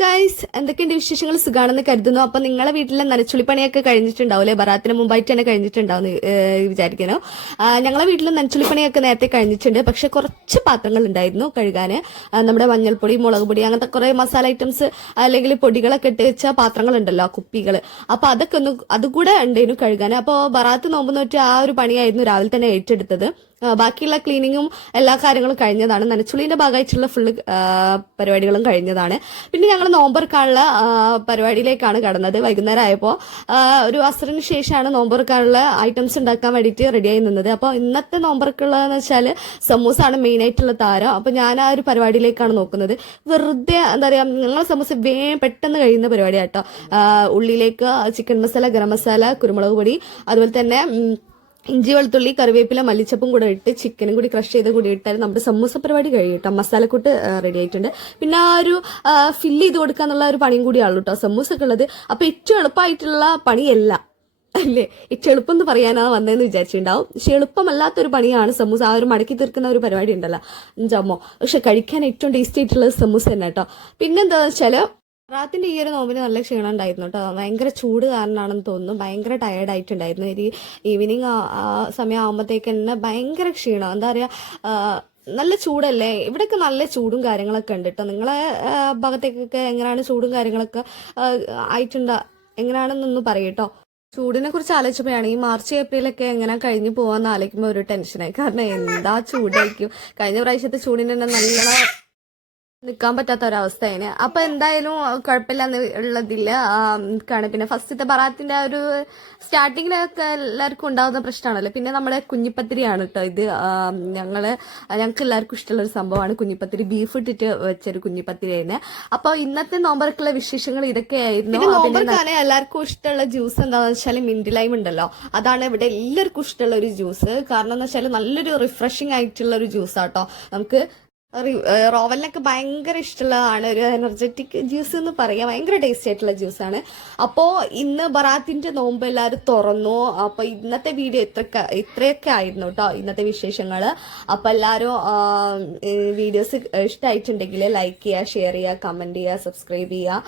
Guys, എന്തൊക്കെയുണ്ട് വിശേഷങ്ങൾ? സുഖാണെന്ന് കരുതുന്നു. അപ്പൊ നിങ്ങളെ വീട്ടിലെ നനച്ചുള്ളിപ്പണിയൊക്കെ കഴിഞ്ഞിട്ടുണ്ടാവില്ലേ? ബറാത്തിന് മുമ്പായിട്ട് തന്നെ കഴിഞ്ഞിട്ടുണ്ടാവും വിചാരിക്കുന്നു. ഞങ്ങളെ വീട്ടിലെ നനച്ചുള്ളിപ്പണിയൊക്കെ നേരത്തെ കഴിഞ്ഞിട്ടുണ്ട്. പക്ഷെ കുറച്ച് പാത്രങ്ങൾ ഉണ്ടായിരുന്നു കഴുകാന്. നമ്മുടെ മഞ്ഞൾപ്പൊടി, മുളക് പൊടി, അങ്ങനത്തെ കുറെ മസാല ഐറ്റംസ് അല്ലെങ്കിൽ പൊടികളൊക്കെ ഇട്ട് വെച്ച പാത്രങ്ങളുണ്ടല്ലോ, കുപ്പികൾ. അപ്പൊ അതൊക്കെ അതുകൂടെ ഉണ്ടായിരുന്നു കഴുകാൻ. അപ്പോൾ ബറാത്ത് നോമ്പ് നോറ്റ് ആ ഒരു പണിയായിരുന്നു രാവിലെ തന്നെ ഏറ്റെടുത്തത്. ബാക്കിയുള്ള ക്ലീനിങ്ങും എല്ലാ കാര്യങ്ങളും കഴിഞ്ഞതാണ്. നനച്ചുള്ളിന്റെ ഭാഗമായിട്ടുള്ള ഫുള്ള് പരിപാടികളും കഴിഞ്ഞതാണ്. പിന്നെ ഞങ്ങൾ നോമ്പറക്കാനുള്ള പരിപാടിയിലേക്കാണ് കടന്നത്. വൈകുന്നേരം ആയപ്പോൾ ഒരു അസറിന് ശേഷമാണ് നോമ്പറക്കാനുള്ള ഐറ്റംസ് ഉണ്ടാക്കാൻ വേണ്ടിയിട്ട് റെഡിയായി നിന്നത്. അപ്പോൾ ഇന്നത്തെ നോമ്പറക്കുള്ളതെന്ന് വെച്ചാൽ സമൂസാണ് മെയിൻ ആയിട്ടുള്ള താരം. അപ്പോൾ ഞാൻ ആ ഒരു പരിപാടിയിലേക്കാണ് നോക്കുന്നത്. വെറുതെ എന്താ പറയുക, ഞങ്ങൾ സമൂസ പെട്ടെന്ന് കഴിയുന്ന പരിപാടിയാണ് കേട്ടോ. ഉള്ളിലേക്ക് ചിക്കൻ മസാല, ഗരം മസാല, കുരുമുളക് പൊടി, അതുപോലെ തന്നെ ഇഞ്ചി, വെളുത്തുള്ളി, കറിവേപ്പില, മല്ലിച്ചപ്പും കൂടെ ഇട്ട് ചിക്കനും കൂടി ക്രഷ് ചെയ്ത് കൂടി ഇട്ടാൽ നമ്മുടെ സമൂസ പരിപാടി കഴിയും കേട്ടോ. മസാലക്കൂട്ട് റെഡി ആയിട്ടുണ്ട്. പിന്നെ ആ ഒരു ഫില്ല് ചെയ്ത് കൊടുക്കുക എന്നുള്ള ഒരു പണിയും കൂടിയാണ് കേട്ടോ സമൂസക്ക് ഉള്ളത്. അപ്പൊ ഏറ്റവും എളുപ്പമായിട്ടുള്ള പണിയല്ല അല്ലേ, ഏറ്റവും എളുപ്പം എന്ന് പറയാനാണ് വന്നതെന്ന് വിചാരിച്ചിട്ടുണ്ടാവും. പക്ഷെ എളുപ്പമല്ലാത്തൊരു പണിയാണ് സമൂസ. ആ ഒരു മടക്കി തീർക്കുന്ന ഒരു പരിപാടി ഉണ്ടല്ലോ, ജമ്മോ. പക്ഷെ കഴിക്കാൻ ഏറ്റവും ടേസ്റ്റി ആയിട്ടുള്ളത് സമൂസ തന്നെ കേട്ടോ. പിന്നെന്താ വെച്ചാല് റാത്തിന്റെ ഈ ഒരു നോമ്പിന് നല്ല ക്ഷീണം ഉണ്ടായിരുന്നു കേട്ടോ. ഭയങ്കര ചൂട് കാരണമാണെന്ന് തോന്നുന്നു. ഭയങ്കര ടയേർഡ് ആയിട്ടുണ്ടായിരുന്നു. ഒരു ഈവനിങ് സമയം ആകുമ്പോഴത്തേക്ക് തന്നെ ഭയങ്കര ക്ഷീണം. എന്താ പറയാ, നല്ല ചൂടല്ലേ? ഇവിടെയൊക്കെ നല്ല ചൂടും കാര്യങ്ങളൊക്കെ ഉണ്ട് കേട്ടോ. നിങ്ങളെ ഭാഗത്തേക്കൊക്കെ എങ്ങനെയാണ് ചൂടും കാര്യങ്ങളൊക്കെ ആയിട്ടുണ്ടോ, എങ്ങനെയാണെന്നൊന്ന് പറയൂട്ടോ. ചൂടിനെ കുറിച്ച് ആലോചിച്ചപ്പോഴാണ് ഈ മാർച്ച് ഏപ്രിലൊക്കെ എങ്ങനെ കഴിഞ്ഞു പോവാന്ന് ആലോചിക്കുമ്പോൾ ഒരു ടെൻഷനായി. കാരണം എന്താ ചൂടായിരിക്കും. കഴിഞ്ഞ പ്രാവശ്യത്തെ ചൂടിന് തന്നെ നല്ല നിൽക്കാൻ പറ്റാത്ത ഒരവസ്ഥയാണ്. അപ്പൊ എന്തായാലും കുഴപ്പമില്ല ഉള്ളതില്ല നിൽക്കാണ്. പിന്നെ ഫസ്റ്റത്തെ ബറാത്തിന്റെ ഒരു സ്റ്റാർട്ടിങ്ങിലൊക്കെ എല്ലാവർക്കും ഉണ്ടാകുന്ന പ്രശ്നമാണല്ലോ. പിന്നെ നമ്മുടെ കുഞ്ഞിപ്പത്തിരിയാണ് കേട്ടോ ഇത്. ഞങ്ങൾക്ക് എല്ലാവർക്കും ഇഷ്ടമുള്ള ഒരു സംഭവമാണ് കുഞ്ഞിപ്പത്തിരി. ബീഫ് ഇട്ടിട്ട് വെച്ചൊരു കുഞ്ഞിപ്പത്തിരിയാണ്. അപ്പൊ ഇന്നത്തെ നോമ്പറക്കുള്ള വിശേഷങ്ങൾ ഇതൊക്കെയായിരുന്നു. നോമ്പറക്കാണ് എല്ലാവർക്കും ഇഷ്ടമുള്ള ജ്യൂസ് എന്താണെന്ന് വെച്ചാൽ മിന്റ് ലൈം ഉണ്ടല്ലോ, അതാണ് ഇവിടെ എല്ലാവർക്കും ഇഷ്ടമുള്ള ഒരു ജ്യൂസ്. കാരണം എന്ന് വെച്ചാൽ നല്ലൊരു റിഫ്രഷിംഗ് ആയിട്ടുള്ള ഒരു ജ്യൂസാട്ടോ. നമുക്ക് റോവലിനൊക്കെ ഭയങ്കര ഇഷ്ടമുള്ളതാണ്. ഒരു എനർജറ്റിക് ജ്യൂസ് എന്ന് പറയാം. ഭയങ്കര ടേസ്റ്റി ആയിട്ടുള്ള ജ്യൂസാണ്. അപ്പോൾ ഇന്ന് ബറാത്തിന്റെ നോമ്പ് എല്ലാവരും തുറന്നു. അപ്പോൾ ഇന്നത്തെ വീഡിയോ ഇത്രയൊക്കെ ആയിരുന്നു കേട്ടോ, ഇന്നത്തെ വിശേഷങ്ങൾ. അപ്പോൾ എല്ലാവരും വീഡിയോസ് ഇഷ്ടമായിട്ടുണ്ടെങ്കിൽ ലൈക്ക് ചെയ്യുക, ഷെയർ ചെയ്യുക, കമന്റ് ചെയ്യുക, സബ്സ്ക്രൈബ് ചെയ്യുക.